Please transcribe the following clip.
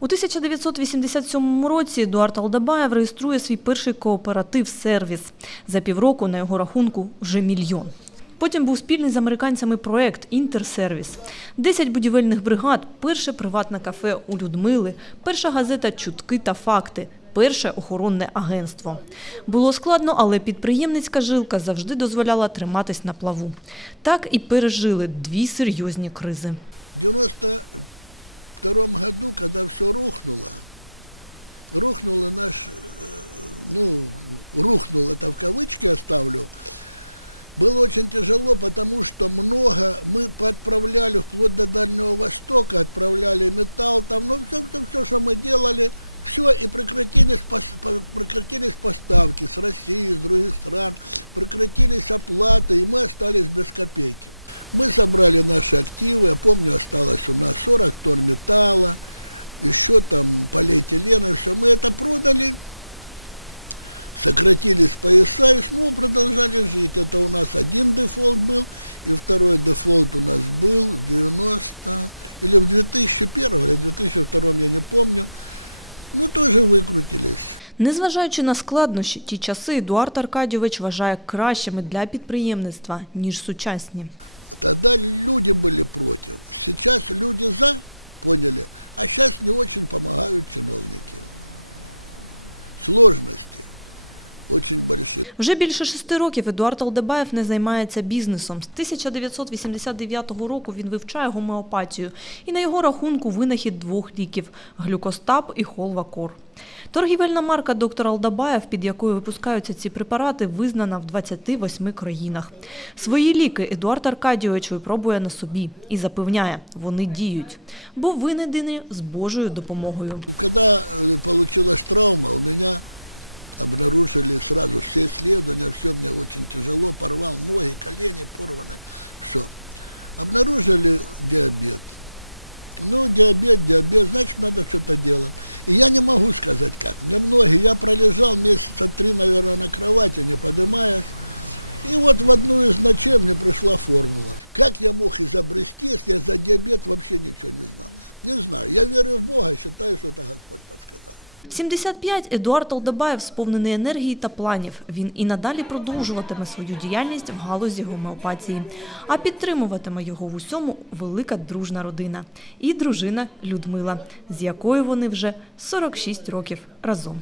У 1987 році Едуард Алдабаєв реєструє свій перший кооператив сервіс. За півроку на його рахунку вже мільйон. Потім був спільний з американцями проект Інтерсервіс, 10 будівельних бригад, перше приватне кафе у Людмили, перша газета Чутки та факти. Перше охоронне агентство. Було складно, але підприємницька жилка завжди дозволяла триматись на плаву. Так і пережили дві серйозні кризи. 90 втором году, когда все рухнуло, рухнуло наш, э, ну, рухнуло, это в кавычки оставлю, было очень тяжело, потому что много мы подправляли вплоть до Дальнего Востока, отправляли металл там, ну все, все, все, что мы делали, все, и прекратились, прекратились поставки с России, с других стран, прекратились оплаты, и мы остались без копейки. Мы собрали наши активы, я помню, осталось у нас 40 тонн металла, еще там полиэтилена, все. Мы это продали, сократились пояса и снова продолжали жить. Это у нас один дефолт был, и второй дефолт у нас был в 90 или в 2001 или в 2002, я не помню. Ну, тоже выкрутились. Незважаючи на складнощі, ті часи Едуард Аркадійович вважає кращими для підприємництва, ніж сучасні. Тогда люди були проти. Сейчас люди за, поняли, а сейчас не очень допомагають чиновники. Сложности очень большие. Вже більше шести років Едуард Алдебаєв не займається бізнесом. З 1989 року він вивчає гомеопатію, і на його рахунку винахід двох ліків – глюкостаб і холвакор. Торгівельна марка «Доктор Алдабаєв», під якою випускаються ці препарати, визнана в 28 країнах. Свої ліки Едуард Аркадійович випробує на собі і запевняє – вони діють, бо винайдені з Божою допомогою. Когда э, травма, у меня обнаружили сразу все исследования, все мне очень тяжело, порвал ноги, колени порваны, все. Обнаружили диабет. Ну, диабет, диабет, значит, надо что-то делать. И я не могу сказать как. Мне многие, я пролежал месяца три, наверное, на кровати, не поднимаясь. И вот в одну из ночей мне пришла формула. Как я мог изобрести, если я за диабет вообще ничего не знал? Не знаю. Я верю в Бога считаю, что это Господь 75 Едуард Алдабаєв сповнений енергії та планів. Він і надалі продовжуватиме свою діяльність в галузі гомеопатії. А підтримуватиме його в усьому велика дружна родина і дружина Людмила, з якою вони вже 46 років разом.